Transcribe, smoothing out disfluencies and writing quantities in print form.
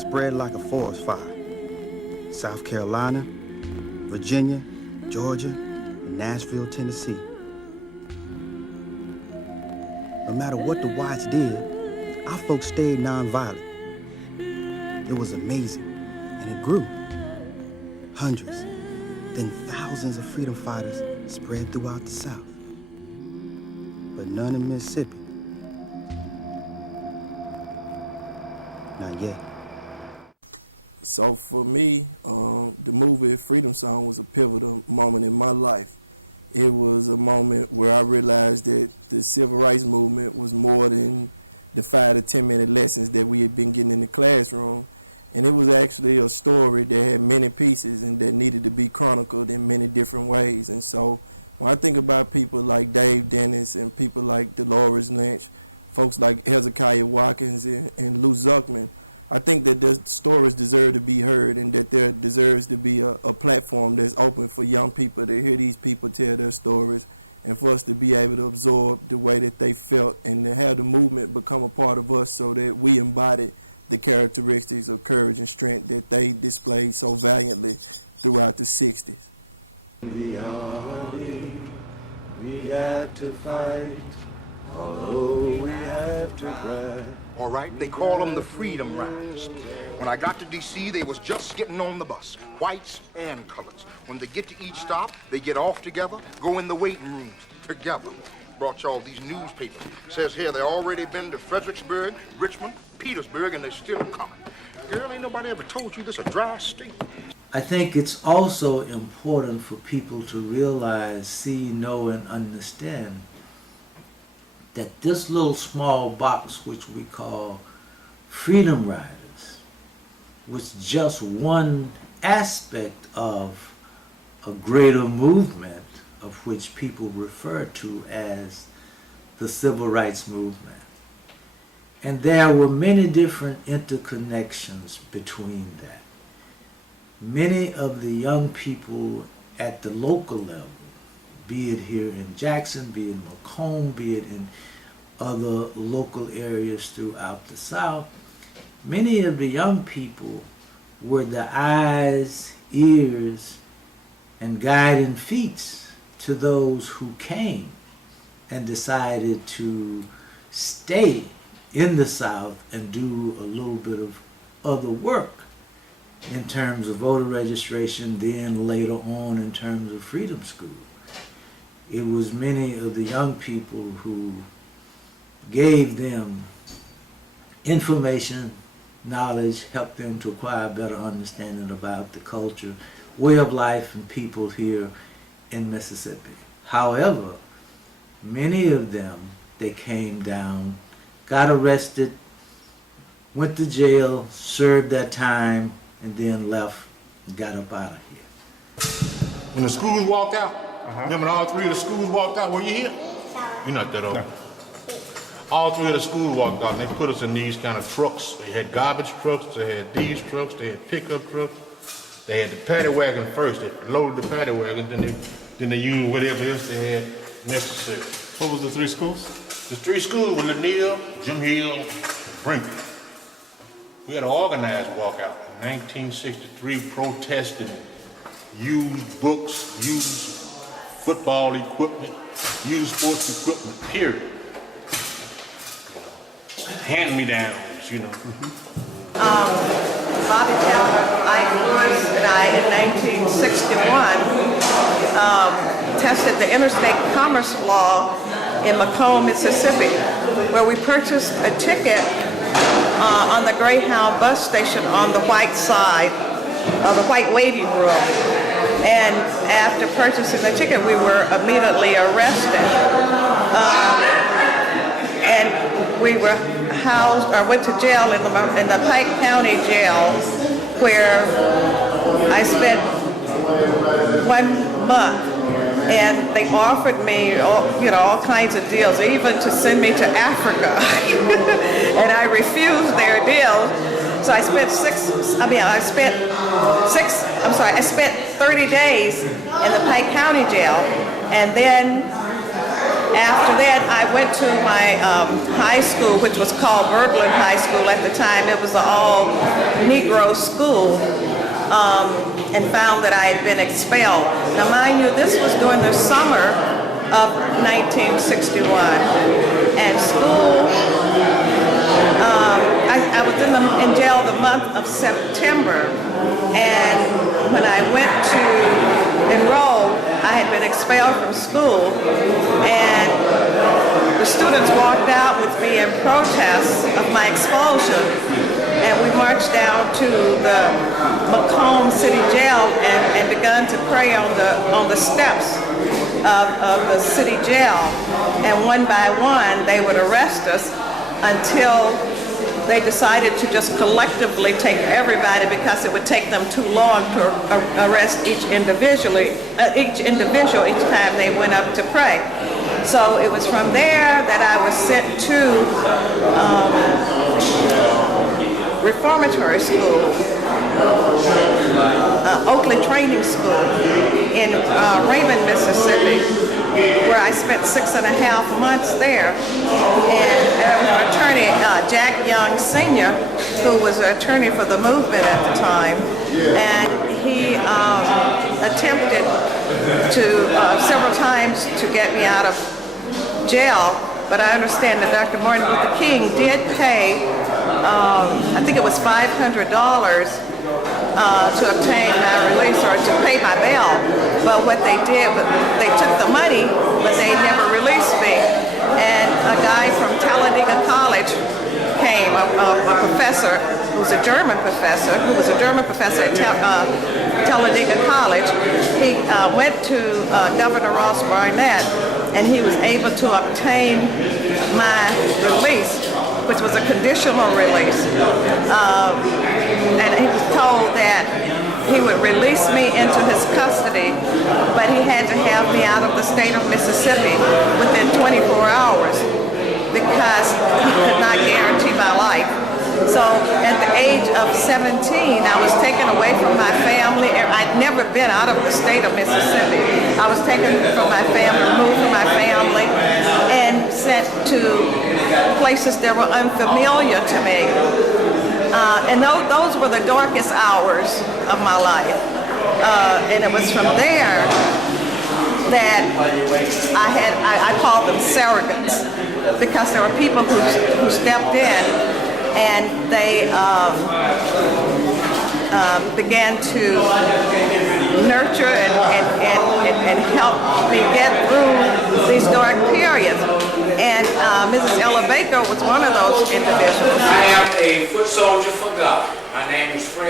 spread like a forest fire. South Carolina, Virginia, Georgia, and Nashville, Tennessee. No matter what the whites did, our folks stayed nonviolent. It was amazing, and it grew. Hundreds, then thousands of freedom fighters spread throughout the South. But none in Mississippi. Not yet. So for me, the movie Freedom Song was a pivotal moment in my life. It was a moment where I realized that the civil rights movement was more than the 5 to 10-minute lessons that we had been getting in the classroom. And it was actually a story that had many pieces and that needed to be chronicled in many different ways. And so when I think about people like Dave Dennis and people like Dolores Lynch, folks like Hezekiah Watkins and Lou Zuckman, I think that their stories deserve to be heard and that there deserves to be a platform that's open for young people to hear these people tell their stories and for us to be able to absorb the way that they felt and to have the movement become a part of us so that we embody the characteristics of courage and strength that they displayed so valiantly throughout the 60s. The army, we have to fight, although we have to cry. All right, they call them the Freedom Riders. When I got to D.C., they was just getting on the bus, whites and colors. When they get to each stop, they get off together, go in the waiting rooms together. Brought y'all these newspapers. Says here they already been to Fredericksburg, Richmond, Petersburg, and they're still coming. Girl, ain't nobody ever told you this a dry state. I think it's also important for people to realize, see, know, and understand that this little small box, which we call Freedom Riders, was just one aspect of a greater movement of which people refer to as the civil rights movement. And there were many different interconnections between that. Many of the young people at the local level, be it here in Jackson, be it in Macomb, be it in other local areas throughout the South, many of the young people were the eyes, ears, and guiding feet to those who came and decided to stay in the South and do a little bit of other work in terms of voter registration, then later on in terms of Freedom School. It was many of the young people who gave them information, knowledge, helped them to acquire a better understanding about the culture, way of life, and people here in Mississippi. However, many of them, they came down, got arrested, went to jail, served their time, and then left and got up out of here. When the schools walked out, remember all 3 of the schools walked out? Were you here? You're not that old. No. All 3 of the schools walked out, and they put us in these kind of trucks. They had garbage trucks, they had these trucks, they had pickup trucks. They had the paddy wagon first. They loaded the paddy wagon, then they used whatever else they had necessary. What was the 3 schools? The 3 schools were Lanier, Jim Hill, Brinkley. We had an organized walkout in 1963 protesting used books, used football equipment, used sports equipment, period. Hand-me-downs, you know. Died in 1961, tested the interstate commerce law in Macomb, Mississippi, where we purchased a ticket on the Greyhound bus station on the white side of the white waiting room. And after purchasing the ticket, we were immediately arrested. And we were housed, or went to jail in the Pike County Jail, where I spent 1 month. And they offered me all kinds of deals, even to send me to Africa. And I refused their deal. So I spent 30 days in the Pike County Jail. And then after that, I went to my high school, which was called Berglund High School at the time. It was an all Negro school and found that I had been expelled. Now, mind you, this was during the summer of 1961, and school, I was in jail the month of September, and when I went to enroll, I had been expelled from school, and the students walked out with me in protest of my expulsion, and we marched down to the Macomb City Jail and begun to pray on the steps of the city jail. And one by one, they would arrest us until they decided to just collectively take everybody because it would take them too long to arrest each individual each time they went up to pray. So it was from there that I was sent to reformatory school, Oakley Training School in Raymond, Mississippi, where I spent 6.5 months there. And our attorney, Jack Young Sr., who was an attorney for the movement at the time, and he attempted to several times to get me out of jail. But I understand that Dr. Martin Luther King did pay, I think it was $500 to obtain my release or to pay my bail. But what they did, they took the money, but they never released me. And a guy from Talladega College came, a professor, who was a German professor at Talladega College. He went to Governor Ross Barnett, and he was able to obtain my release, which was a conditional release. And he was told that he would release me into his custody, but he had to have me out of the state of Mississippi within 24 hours because he could not guarantee my life. So at the age of 17, I was taken away from my family. I'd never been out of the state of Mississippi. I was taken from my family, moved from my family, and sent to places that were unfamiliar to me. And those were the darkest hours of my life. And it was from there that I called them surrogates, because there were people who stepped in and they began to nurture and help me get through these dark periods. And Mrs. Ella Baker was one of those individuals. I am a foot soldier for God. My name is Fred.